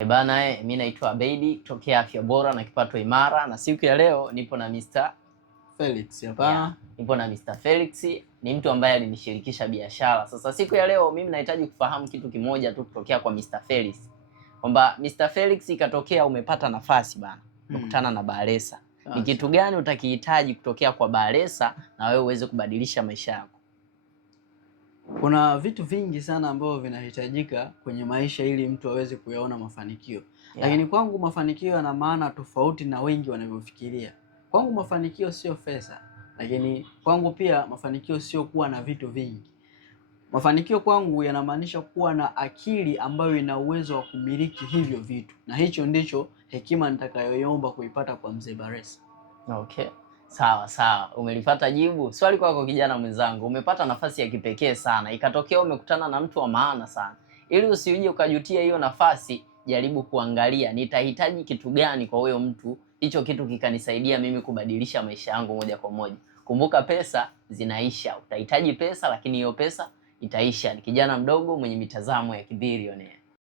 Mimi naitwa Abeidi kutokea Afya Bora na Kipato Imara, na siku ya leo nipo na Mr. Felix hapa. Yeah, nipo na Mr. Felix, ni mtu ambaye alinishirikisha biashara. Sasa siku ya leo mimi nahitaji kufahamu kitu kimoja tu kutokea kwa Mr. Felix. Kwamba Mr. Felix, ikatokea umepata nafasi bana, kukutana na Bahresa. Ni kitu gani utakihitaji kutokea kwa Bahresa na wewe uweze kubadilisha maisha yako? Kuna vitu vingi sana ambavyo vinahitajika kwenye maisha ili mtu aweze kuyaona mafanikio. Lakini kwangu mafanikio yana maana tofauti na wengi wanavyofikiria. Kwangu mafanikio sio pesa, lakini kwangu pia mafanikio sio kuwa na vitu vingi. Mafanikio kwangu yanamaanisha kuwa na akili ambayo ina uwezo wa kumiliki hivyo vitu. Na hicho ndicho hekima nitakayoiomba kuipata kwa mzee Bahresa. Okay. Sawa, umelipata jibu. Swali kwako kijana mwenzangu, umepata nafasi ya kipekee sana. Ikatokea umekutana na mtu wa maana sana. Ili usije ukajutia hiyo nafasi, jaribu kuangalia nitahitaji kitu gani kwa huyo mtu, hicho kitu kikanisaidia mimi kubadilisha maisha yangu moja kwa moja. Kumbuka pesa zinaisha. Utahitaji pesa, lakini hiyo pesa itaisha. Ni kijana mdogo mwenye mitazamo ya kibilionea.